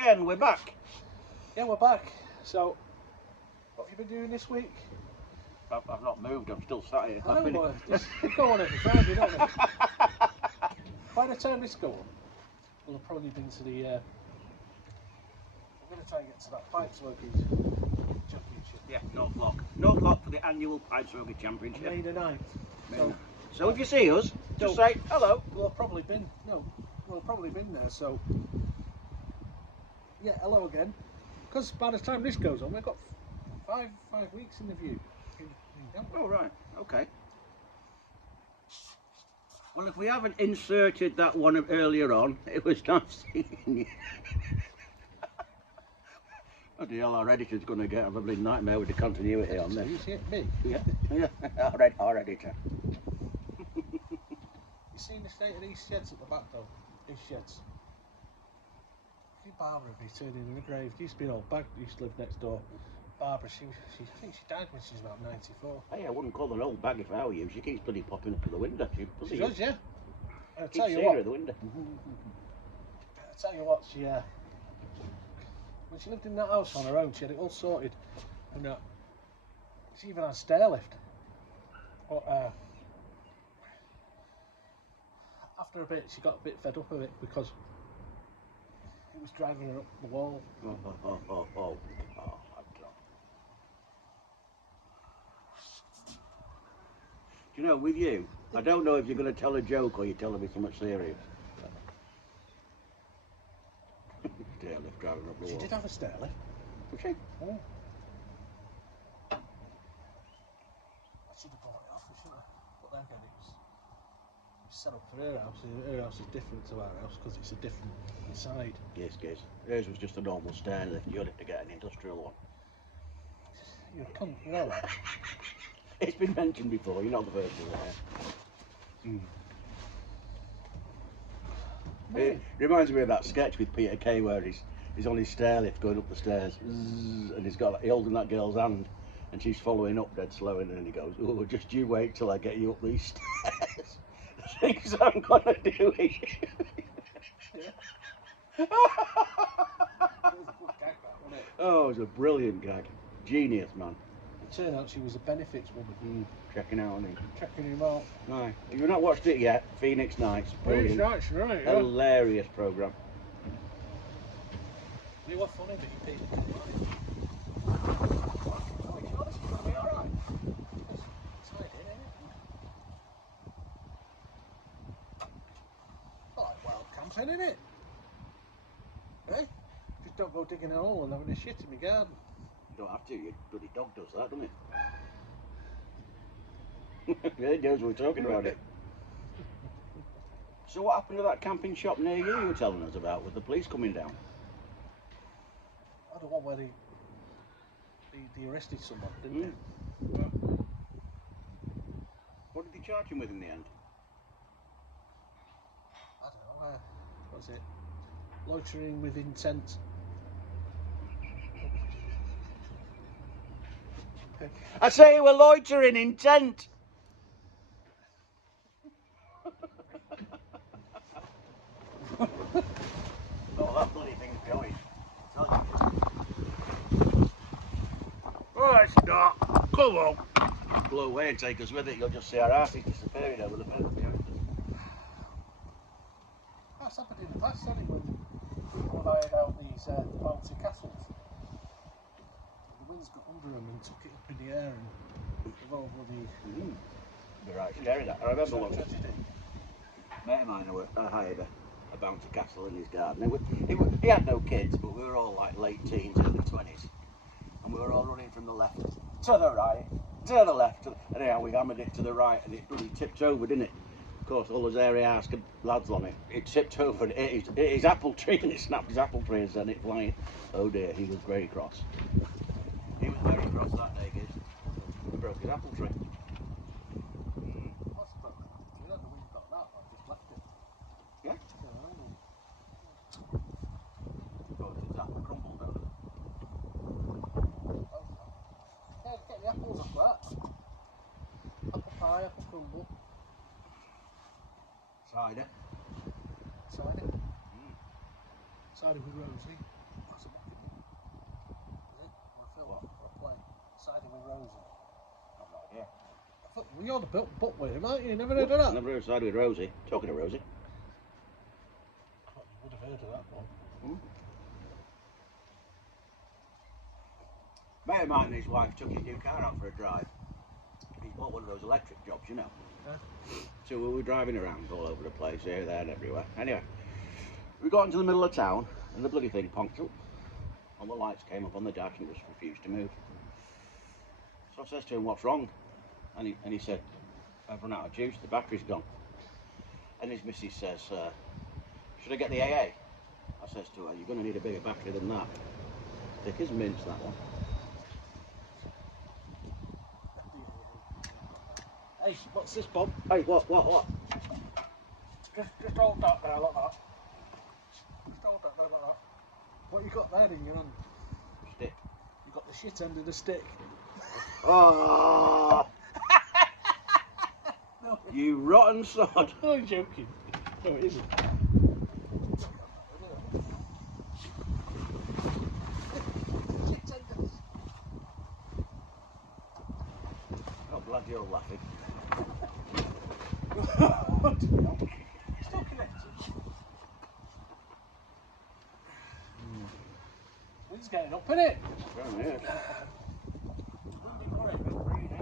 again, we're back. Yeah, we're back. So, what have you been doing this week? I've not moved, I'm still sat here. I know, but we go on every Friday, don't we? By the time this goes on, we'll have probably been to the... we're going to try and get to that pipe smoking championship. Yeah, North Lock. North Lock for the annual Pipe Smoking Championship. May the 9th. So if you see us, just say hello. We'll have probably been there, so... Yeah, hello again. Because by the time this goes on, we've got five weeks in the view. Oh, right, okay. Well, if we haven't inserted that one earlier on, it was nice seeing you. Oh, the hell, our editor's going to get a lovely nightmare with the continuity on this. You see it, me? Yeah, our editor. You seen the state of these sheds at the back, though? These sheds. I think Barbara would be turning in the grave. Used to be an old bag that used to live next door. Barbara, I think she died when she was about 94. Hey, I wouldn't call her an old bag if I were you. She keeps bloody popping up to the window. She does, yeah. I'll Keep tell you seeing what. her at the window. I'll tell you what, when she lived in that house on her own, she had it all sorted. And she even had a stair lift. But after a bit, she got a bit fed up of it because it was driving her up the wall. Oh. Do you know, with you, I don't know if you're going to tell a joke or you're telling me something serious. Stair lift driving up the wall. She did have a stair lift. Did she? Oh. I should have bought it off her, shouldn't I? But then again, it was set up for her house. Her house is different to our house because it's a different side. Yes. Hers was just a normal stair lift. You had it to get an industrial one. You can't, you know that. It's been mentioned before. You're not the first one there. It reminds me of that sketch with Peter Kay where he's on his stair lift going up the stairs, and he's holding that girl's hand, and she's following up dead slow, and then he goes, "Oh, just you wait till I get you up these stairs. The things I'm gonna do with you." Oh, it was a brilliant gag. Genius, man. It turned out she was a benefits woman. Checking out on him. Checking him out. Aye. If you've not watched it yet, Phoenix Nights. Brilliant. Phoenix Nights, right, yeah. Hilarious programme. It was funny, but you people didn't like it. Oh, you know this is going to be alright. It's hard, isn't it? I like wild camping, innit? Eh? Just don't go digging a hole and having a shit in my garden. You don't have to, your bloody dog does that, doesn't it? Yeah, it knows we're talking about it. So what happened to that camping shop near you were telling us about with the police coming down? I don't know where they arrested someone, didn't they? What did they charge him with in the end? I don't know, what was it? Loitering with intent. I say we're loitering intent. Oh, that bloody thing's going. I tell you. Oh, it's not. Come on. Blow away and take us with it. You'll just see our asses disappearing over the fence behind us. That's happened in the past, hasn't it? When I had out these bouncy castles. The winds got under them and took it up in the air and drove over the... They're right scary, that. I remember one. Mate of mine, I hired a bouncy castle in his garden. He had no kids, but we were all like late teens, early 20s. And we were all running from the left to the right, to the left. And anyhow, we hammered it to the right and it really tipped over, didn't it? Of course, all those airy ass lads on it. It tipped over and hit his apple tree and it snapped his apple tree and sent it flying. Oh dear, he was very cross. He was very cross that day, Giz. He broke his apple tree. What's the problem? You know the wind got that, I just left it. Yeah? Oh, his apple crumbled, don't it? Yeah, get the apples off that. Apple pie, apple crumble. Cider. Cider. Cider with Rosie. Siding with Rosie. I've no idea. I thought, well, you're the butt with him, aren't you? You never heard of that? Never heard side with Rosie. Talking to Rosie. I thought you would have heard of that one. Mate of mine and his wife took his new car out for a drive. He's bought one of those electric jobs, you know. Yeah. So we were driving around all over the place, here, there, and everywhere. Anyway, we got into the middle of town, and the bloody thing punctured. All the lights came up on the dash and just refused to move. So I says to him, "What's wrong?" And he said, "I've run out of juice, the battery's gone." And his missus says, "Should I get the AA?" I says to her, "You're going to need a bigger battery than that. Thick as mince, that one." Hey, what's this, Bob? Hey, what? Just hold that there, like that. Just hold that there, like that. What you got there in your hand? Stick. You got the shit end of the stick. Oh! No, You rotten sod. I'm joking. No, it isn't. Oh, glad you're laughing. Still connected. Wind's getting up, innit? Oh, yeah. Windy morning, a bit breezy.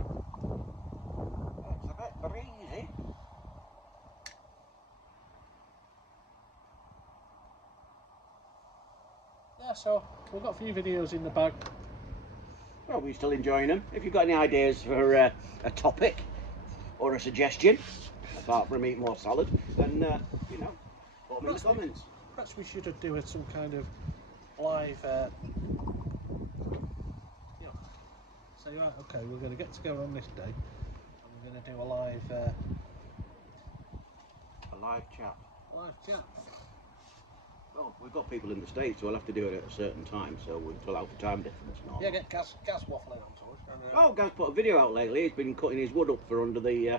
It's a bit breezy. Yeah, so we've got a few videos in the bag. Well, we're still enjoying them. If you've got any ideas for a topic or a suggestion, apart from eating more salad, then, you know, put them in the comments. Perhaps we should do some kind of live, you know, say, right, okay, we're going to get together on this day and we're going to do a live chat. live chat. Well, we've got people in the States, so we'll have to do it at a certain time, so we'll allow for time difference and all. Yeah, get gas waffling onto us. And, Oh, Gaz put a video out lately. He's been cutting his wood up for under the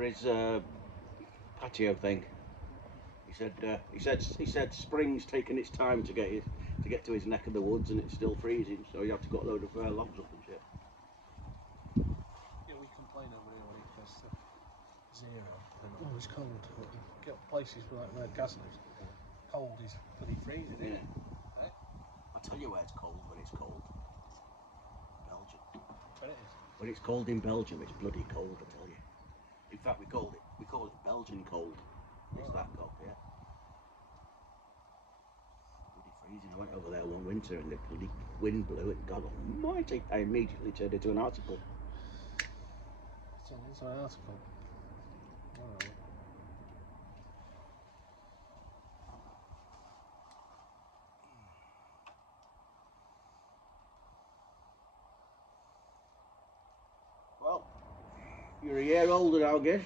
his patio thing. He said spring's taking its time to get to his neck of the woods, and it's still freezing, so you have to cut a load of logs up and shit. yeah, we complain over here when it gets to 0 and oh, it's cold. Get places like where gas lives. Cold is pretty freezing, isn't it? Eh? I'll tell you where it's cold when it's cold. Belgium. But it is. When it's cold in Belgium, it's bloody cold, I tell you. In fact, we call it Belgian cold. It's that cold, yeah. Bloody freezing. I went over there one winter and the bloody wind blew and God almighty, I immediately turned into an article. It's an article. Alright. Well, you're a year older now, I guess.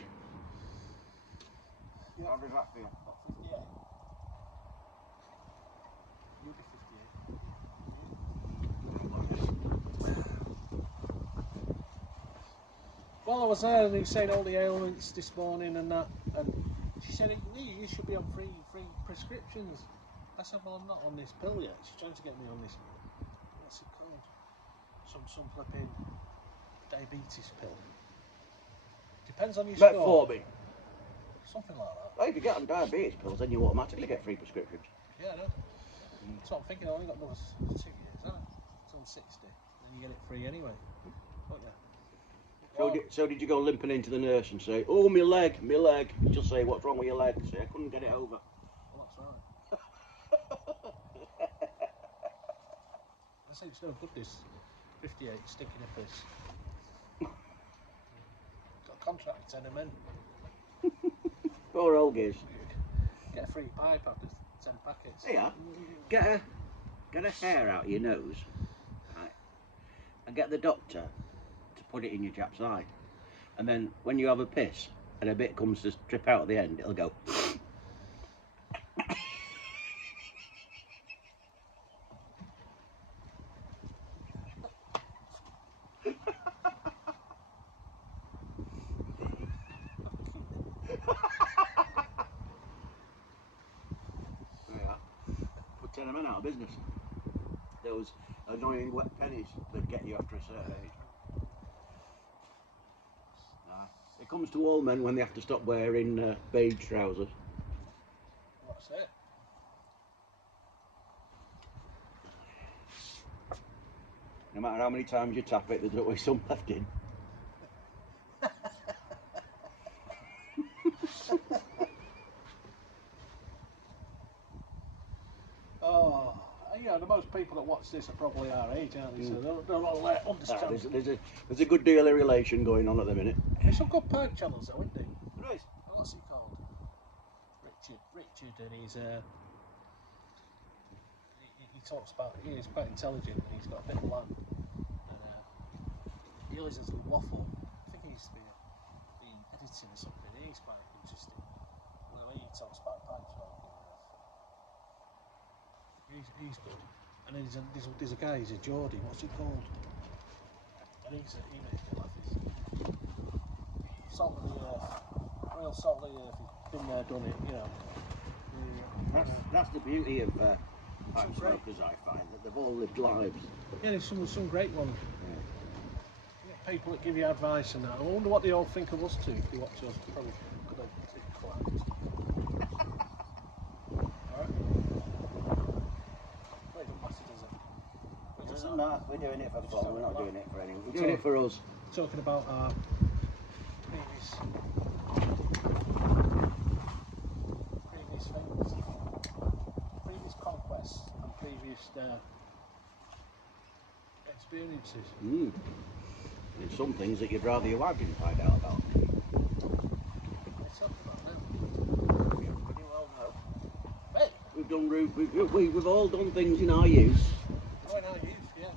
Yeah. How does that feel? About 58. You'll be 58. Well, I was there and he was saying all the ailments this morning and that, and she said, you should be on free prescriptions. I said, well, I'm not on this pill yet. She's trying to get me on this, what's it called? Some flipping diabetes pill. Depends on your score. Metformin. Something like that. Well, if you get on diabetes pills, then you automatically get free prescriptions. Yeah, I know. That's what I'm thinking. I only got another 2 years, haven't I? Till I'm 60. Then you get it free anyway. Don't you? So did you go limping into the nurse and say, "Oh, my leg"? Just say, "What's wrong with your leg?" Say, "I couldn't get it over." Well, that's right. I say it's no good, this 58 stinking a piss. Got a contract to 10 men. Poor old geez. Get a free pipe after 10 packets. Yeah. Get a hair out of your nose, right, and get the doctor to put it in your chap's eye. And then when you have a piss and a bit comes to drip out at the end, it'll go. Yeah. Put 10 men out of business. annoying wet pennies that get you after a certain age. It comes to all men when they have to stop wearing beige trousers. That's it. No matter how many times you tap it, there's always some left in. Oh, yeah, the most people that watch this are probably our age, aren't they? So they'll all understand. There's a good deal of relation going on at the minute. There's some good park channels though, isn't there? There is. What's he called? Richard, and he talks about, he's quite intelligent and he's got a bit of land. And he listens to Waffle. I think he used to be in editing or something. He's quite interesting. The way he talks about pipes he's good. And then there's a guy, he's a Geordie, what's he called? And he makes me laugh. Salt of the earth. Real salt of the earth. He's been there, done it, you know. That's the beauty of pipe smokers, I find, that they've all lived lives. Yeah, there's some great ones. Yeah. You get people that give you advice and that. I wonder what they all think of us two if they watch us. Probably could have clapped. Alright. Well, it doesn't matter, does it? It doesn't matter. We're doing it for fun. We're not doing it for anyone. We're doing it for us. Talking about our previous things, previous conquests and previous experiences. There's some things that you'd rather your wife didn't find out about. What's up about now? You well know. Hey! We've all done things in our youth. Oh, in our youth, yeah.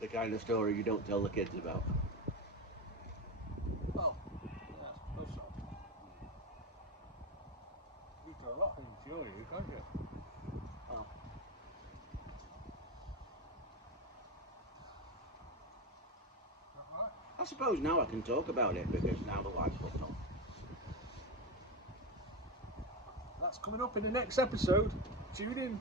The kind of story you don't tell the kids about. Oh, yeah, I suppose so. You've got a lot in your youth, haven't you? Oh. Alright. I suppose now I can talk about it because now the wife's hooked on. That's coming up in the next episode. Tune in.